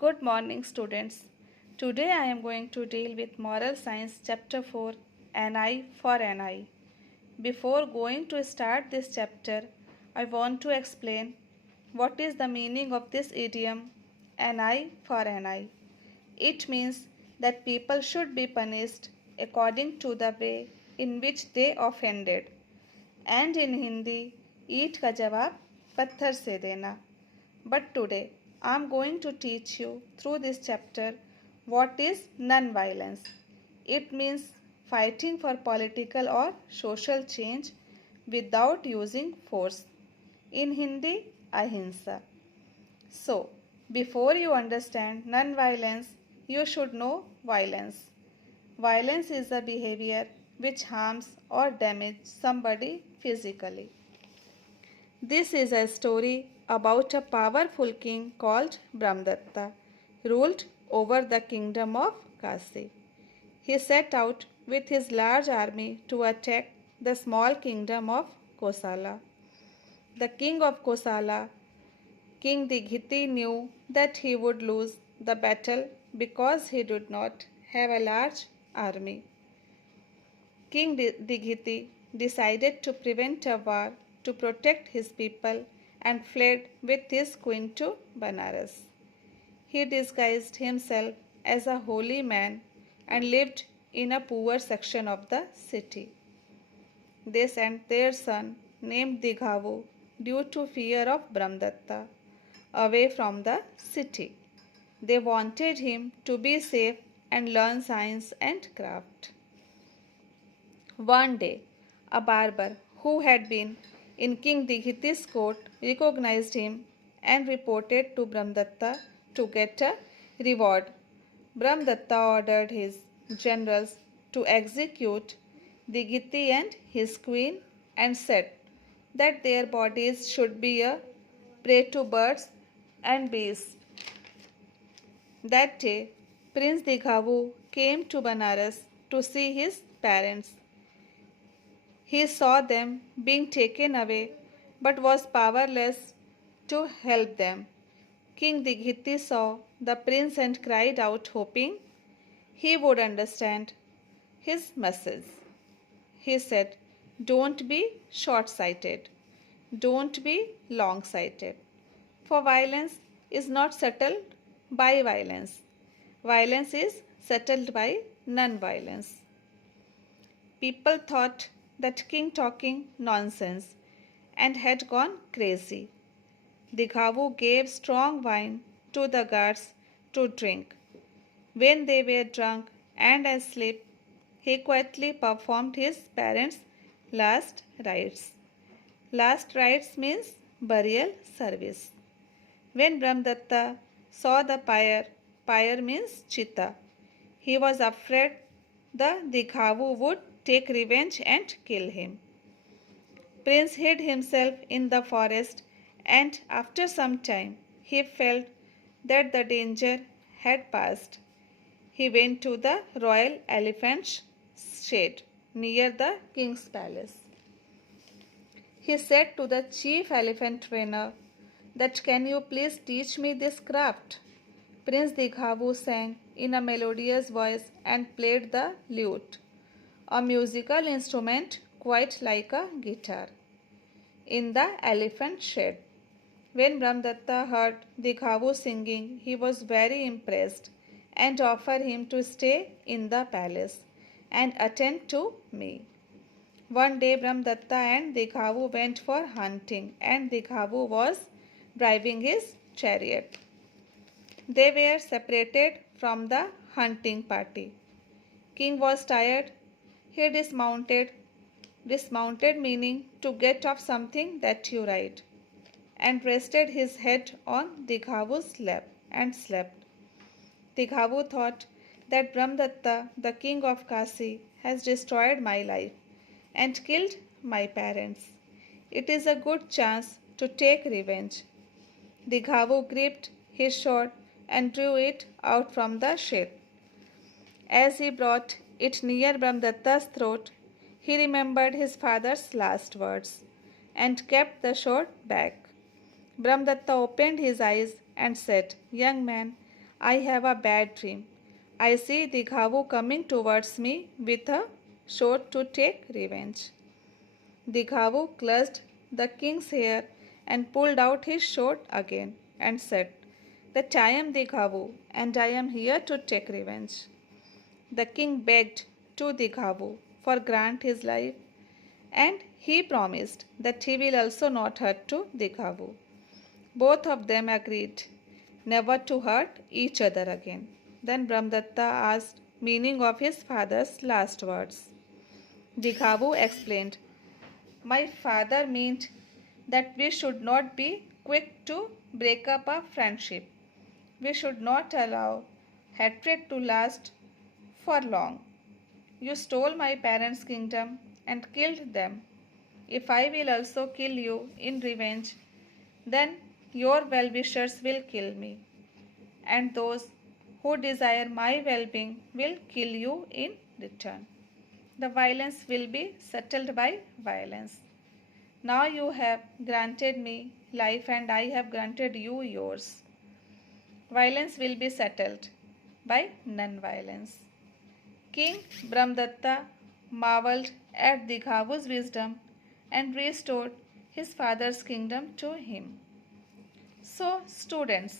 Good morning, students. Today I am going to deal with Moral Science Chapter 4, An Eye for an Eye. Before going to start this chapter, I want to explain what is the meaning of this idiom, an eye for an eye. It means that people should be punished according to the way in which they offended. And in Hindi, ईंट का जवाब पत्थर से देना. But today, I am going to teach you through this chapter what is non-violence. It means fighting for political or social change without using force. In Hindi, ahimsa. So, before you understand non-violence, you should know violence. Violence is a behavior which harms or damages somebody physically. This is a story about a powerful king called Brahmadatta, ruled over the kingdom of Kasi. He set out with his large army to attack the small kingdom of Kosala. The king of Kosala, King Dighiti, knew that he would lose the battle because he did not have a large army. King Dighiti decided to prevent a war to protect his people and fled with his queen to Banaras. He disguised himself as a holy man and lived in a poor section of the city. They sent their son, named Dighavu, due to fear of Brahmadatta, away from the city. They wanted him to be safe and learn science and craft. One day, a barber who had been in King Dighiti's court recognized him and reported to Brahmadatta to get a reward. Brahmadatta ordered his generals to execute Dighiti and his queen and said that their bodies should be a prey to birds and beasts. That day, Prince Dighavu came to Banaras to see his parents. He saw them being taken away but was powerless to help them. King Dighiti saw the prince and cried out, hoping he would understand his message. He said, "Don't be short sighted. Don't be long sighted. For violence is not settled by violence. Violence is settled by non violence." People thought that king talking nonsense and had gone crazy. Dighavu gave strong wine to the guards to drink. When they were drunk and asleep, he quietly performed his parents' last rites. Last rites means burial service. When Brahmadatta saw the pyre means chitta, he was afraid the Dighavu would take revenge and kill him. Prince hid himself in the forest, and after some time he felt that the danger had passed. He went to the royal elephant's shade near the king's palace. He said to the chief elephant trainer that, "Can you please teach me this craft?" Prince Dighavu sang in a melodious voice and played the lute, a musical instrument quite like a guitar, in the elephant shed. When Brahmadatta heard Dighavu singing, he was very impressed and offered him to stay in the palace and attend to me. One day Brahmadatta and Dighavu went for hunting, and Dighavu was driving his chariot. They were separated from the hunting party. King was tired. He dismounted meaning to get off something that you ride, and rested his head on Dighavu's lap and slept. Dighavu thought that Brahmadatta, the king of Kasi, has destroyed my life and killed my parents. It is a good chance to take revenge. Dighavu gripped his sword and drew it out from the sheath. As he brought it near Brahmadatta's throat, he remembered his father's last words and kept the sword back. Brahmadatta opened his eyes and said, "Young man, I have a bad dream. I see Dighavu coming towards me with a sword to take revenge. Dighavu clutched the king's hair and pulled out his sword again and said that I am Dighavu and I am here to take revenge. The king begged to Dighavu for grant his life, and he promised that he will also not hurt to Dighavu. Both of them agreed never to hurt each other again. Then Brahmadatta asked meaning of his father's last words. Dighavu explained, my father meant that we should not be quick to break up a friendship. We should not allow hatred to last for long. You stole my parents' kingdom and killed them. If I will also kill you in revenge, then your well-wishers will kill me, and those who desire my well-being will kill you in return. The violence will be settled by violence. Now you have granted me life and I have granted you yours. Violence will be settled by non-violence. King Brahmadatta marveled at Dighavu's wisdom and restored his father's kingdom to him. So, students,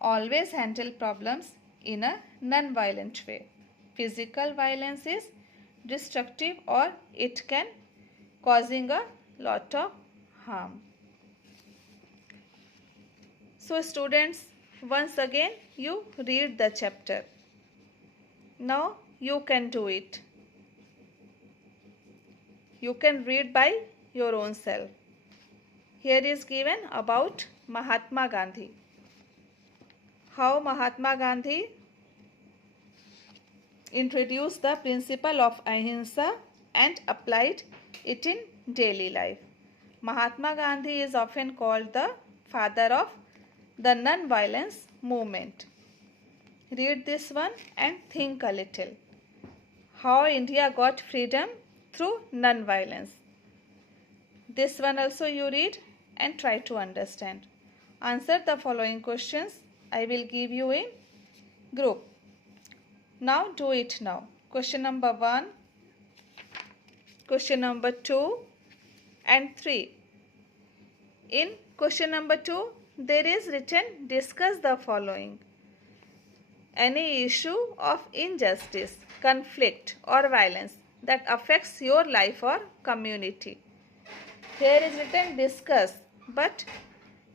always handle problems in a non-violent way. Physical violence is destructive or it can causing a lot of harm. So, students, once again you read the chapter. Now you can do it. You can read by your own self. Here is given about Mahatma Gandhi. How Mahatma Gandhi introduced the principle of ahimsa and applied it in daily life. Mahatma Gandhi is often called the father of the non-violence movement. Read this one and think a little. How India got freedom through non-violence. This one also you read and try to understand. Answer the following questions I will give you in group. Now do it now. Question number 1, question number 2 and 3. In question number 2, there is written discuss the following. Any issue of injustice, conflict or violence that affects your life or community. Here is written discuss, but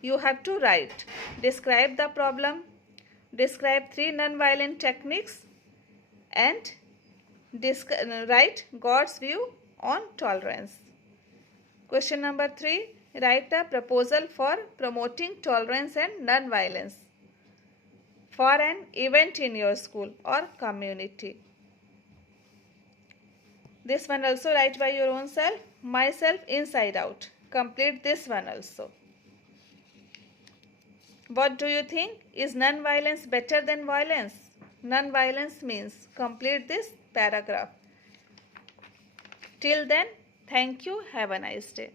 you have to write. Describe the problem, describe 3 non-violent techniques and write God's view on tolerance. Question number 3, write a proposal for promoting tolerance and non-violence for an event in your school or community. This one also write by your own self. Myself inside out. Complete this one also. What do you think? Is non-violence better than violence? Non-violence means complete this paragraph. Till then, thank you. Have a nice day.